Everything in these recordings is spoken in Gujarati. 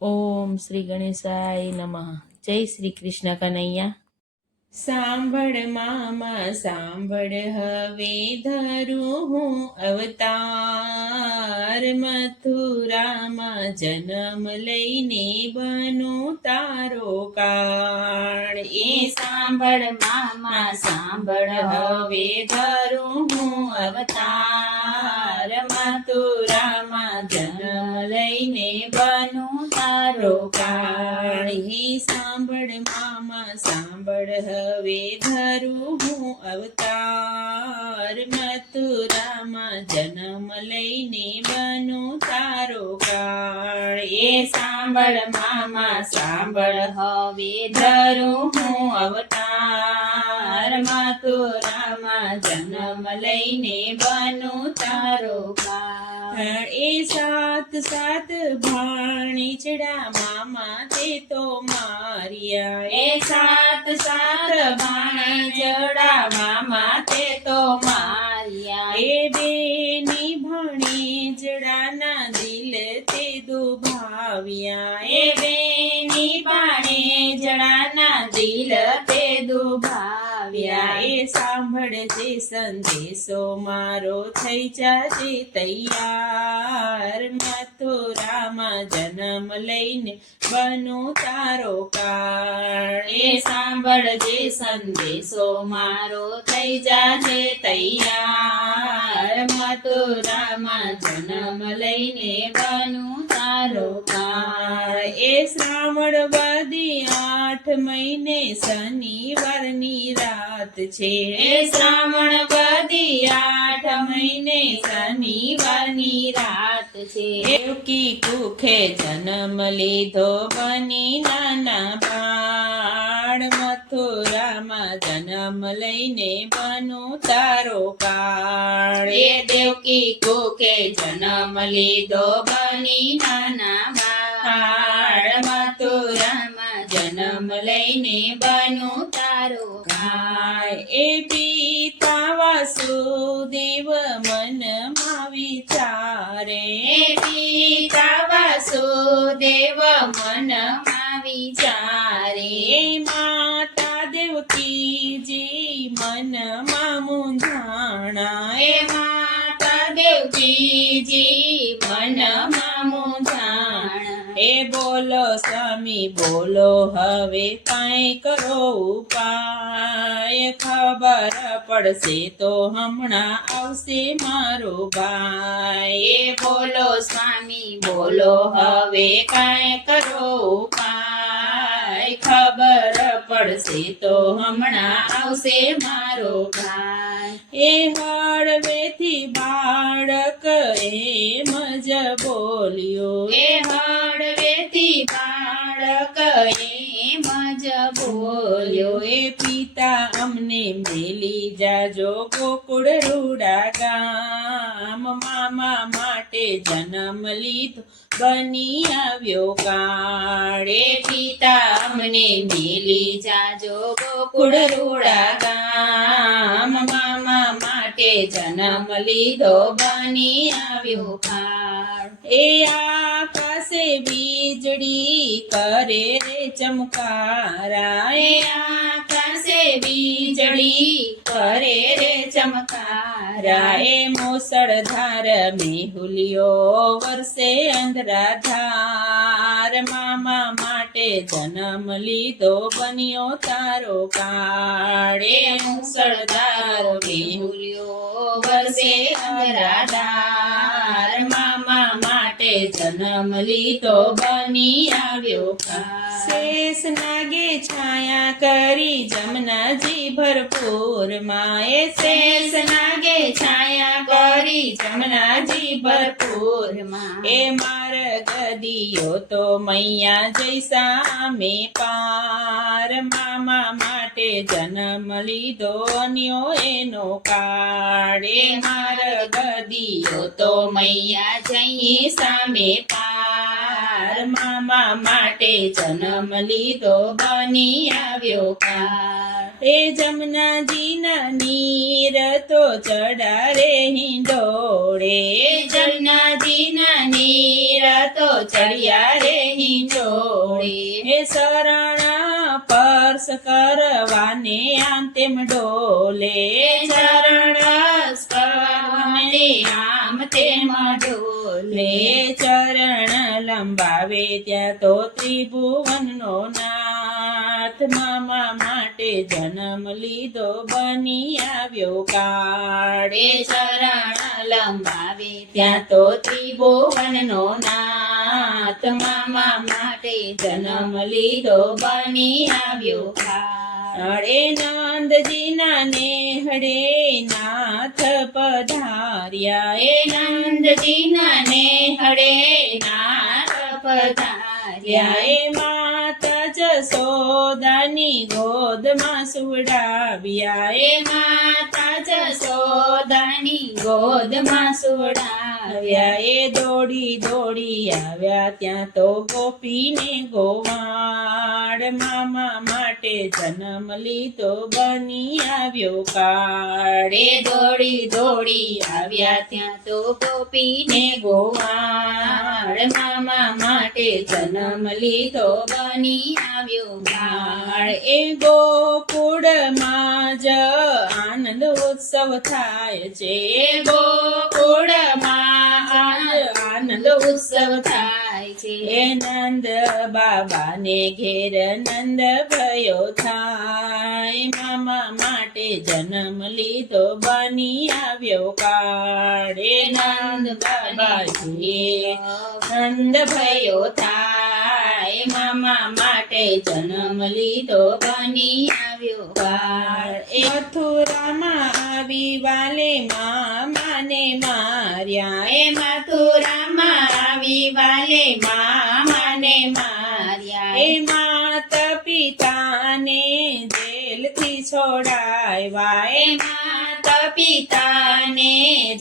ઓમ શ્રી ગણેશાય નમઃ. જય શ્રી કૃષ્ણ કનૈયા. સાંભળ મામા સાંભળ, હવે ધરું હું અવતાર, મથુરામાં જન્મ લઈને બનું તારો કાળ. એ સાંભળ મામા સાંભળ, હવે ધરું હું અવતાર, મથુરામાં જન્મ લઈને બનું તારો કાળ. હે સાંભળ મામા સાંભળ, હવે ધરું હું અવતાર, મથુરામાં જન્મ લઈને બનું તારો કાળ. એ સાંભળ મામા સાંભળ, હવે ધરું હું અવતાર, મથુરામાં જન્મ લઈને બનું તારો કાળ. એ સાત સાત ભાણીચડા મામા તે તો માર્યા. એ સાત સાત ભાણેજડા મામા તે તો માર્યા. એ બેની ભાણેજડાના દિલ તે દુભાવ્યા. એ બેની ભાણેજડાના દિલ તે દુભાવ્યા. એ સાંભળજે સંદેશો મારો, થઈ જાજે તૈયાર, મથુરામાં જન્મ લઈને બનું તારો કાળ. એ સાંભળજે સંદેશો મારો, થઈ જાજે તૈયાર, મથુરામાં જન્મ લઈને બનું તારો કાળ. એ શ્રાવણ વદી 8 મહિને શનિવારની રાત છે. એ શ્રાવણ વદી 8 મહિને શનિવારની રાત છે. દેવકી કુખે જન્મ લીધો બની નાના બાળ, મથુરામાં જન્મ લઈને બનું તારો કાળ. એ દેવકી કુખે જન્મ લીધો બની નાના બાળ, મથુરામાં જન્મ લઈને બનું તારો કાળ. એ પિતા વાસુદેવ મનમાં વિચારે. એ પિતા વાસુદેવ મનમાં વિચારે. એ માતા દેવકીજી મનમાં મૂંઝાણા. એ માતા દેવકીજી મનમાં મૂંઝાણા. એ બોલો સ્વામી બોલો, હવે કાંઈ કરો ઉપાય, ખબર પડશે તો હમણાં આવશે મારો ભાઈ. એ બોલો સ્વામી બોલો, હવે કાંઈ કરો ઉપાય, ખબર પડશે તો હમણાં આવશે મારો ભાઈ. એ હળવેથી બાળક એમ જ બોલ્યો. એ હળવેથી બાળક એમ જ બોલ્યો. એ પિતા અમને મેલી જાજો ગોકુળ રૂડા ગામ, મામા માટે જન્મ લીધો બની આવ્યો કાળ. એ પિતા અમને મેલી જાજો ગોકુળ રૂડા ગામ, મામા માટે જન્મ લીધો બની આવ્યો કાળ. એ આકાશે વીજળી કરે રે ચમકારા. એ આકાશે વીજળી કરે રે ચમકારા. એ મુસળધાર મેહુલિયો વરસે અંધરાધાર, મામા માટે જન્મ લીધો બન્યો તારો કાળ. એ મુસળધાર મેહુલિયો વરસે અંધરાધાર, મામા માટે જન્મ લીધો બની આવ્યો કાળ. શેષ નાગે છાયા કરી જમનાજી ભરપૂર માં. એ શેષ નાગે છાયા કરી જમનાજી ભરપૂર માં. એ માર્ગ દિયો તો મૈયા જૈસા અમે પાર, મામા માટે જન્મ લીધો અન્યો એનો કાળ. એ માર્ગ દિયો તો મૈયા જઈએ સામે પાર, મામા માટે જન્મ લીધો બની આવ્યો કાળ. એ જમનાજીના નીર તો ચડારે હિંડોળે જમનાજીના નીર તો ચડિયા રે હિંડોળે એ શરણા પર્શ કરવાને આમ તેમ ડોલે ચરણ સ્પર્શને આમ તેમ ડોલે લે ચરણ લંબાવે ત્યાં તો ત્રિભુવનનો નાથ મામા માટે જન્મ લીધો બની આવ્યો કાળે એ ચરણ લંબાવે ત્યાં તો ત્રિભુવનનો નાથ મામા માટે જન્મ લીધો બની આવ્યો કાળ અરે નંદજીના નેહડે નાથ પધાર્યા એ નંદજીના નેહડે નાથ પધાર્યા એ માતા જશોદાની ગોદમાં સુવડાવ્યા એ માતા જશોદાની ગોદમાં સુવડાવ્યા એ દોડી દોડી આવ્યા ત્યાં તો ગોપીને ગોવાળ મામા માટે જન્મ લીધો બની આવ્યો કાળ એ દોડી દોડી આવ્યા ત્યાં તો ગોપીને ગોવાળ મામા માટે જન્મ લીધો બની આવ્યો કાળ એ ગોકુળમાં જ આનંદ ઉત્સવ થાય છે એ ગોકુળમાં આનંદ ઉત્સવ થાય છે એ નંદ બાબાને ઘેર નંદ ભયો થાય મામા માટે જન્મ લીધો બની આવ્યો કાળ એ નંદ બાબાજીએ નંદ ભયો થાય મામા માટે જન્મ લીધો બની આવ્યો કાળ એ મથુરામાં આવી વાલે મામાને માર્યા એ મથુરામાં આવી વાલે મામાને માર્યા એ માતા પિતાને જેલથી છોડાવ્યા એ માતા પિતાને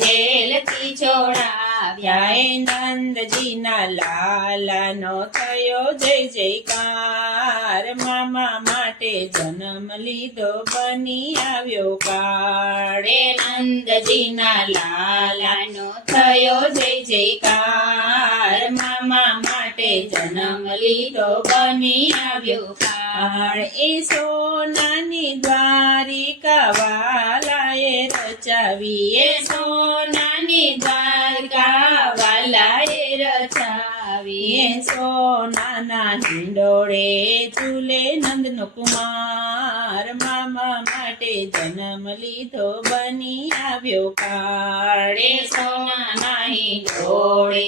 જેલથી છોડાવ્યા એ નંદજીના લાલાનો થયો જય જયકાર મામા માટે જન્મ લીધો બની આવ્યો કાળ એ નંદજીના લાલાનો થયો જય જયકાર મામા માટે જન્મ લીધો બની આવ્યો કાળ એ સોનાની દ્વારિકા વાલાએ રચાવી એ સોનાની દ્વારકા વાલાએ રચાવી એ સોનાના હિંડોળે ઝૂલે નંદનો કુમાર મામા માટે જન્મ લીધો બની આવ્યો કાળ એ સોનાના હિંડોળે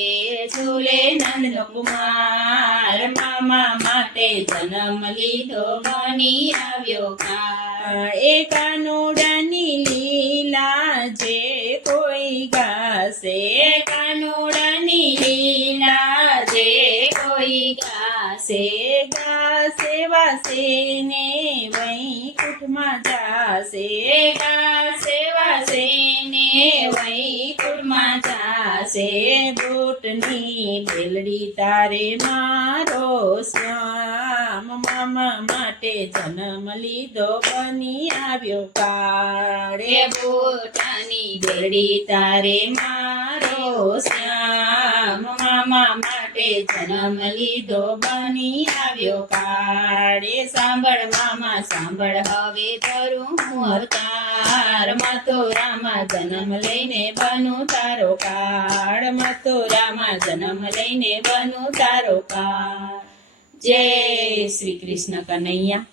ઝૂલે નંદનો કુમાર મામા માટે જન્મ લીધો બની આવ્યો કાળ એ કાનુડાની લીલા જે કોઈ ગાશે એ કાનુડાની લીલા જે કોઈ ગાશે ગાશે વાસે ને વૈકુંઠમાં જાશે ગાશે વાસે ને વૈકુંઠમાં જાશે બૂટની બેલડી તારે મારો શ્યામ મામા માટે જન્મ લીધો બની આવ્યો કાળ એ બોટાની બેડી તારે મારો શ્યામ મામા માટે જન્મ લીધો બની આવ્યો કાળ એ સાંભળ મામા સાંભળ હવે ધરું હું અવતાર મથુરામાં જન્મ લઈને બનું તારો કાળ મથુરામાં જન્મ લઈને બનું તારો કાળ જય શ્રી કૃષ્ણ કનૈયા.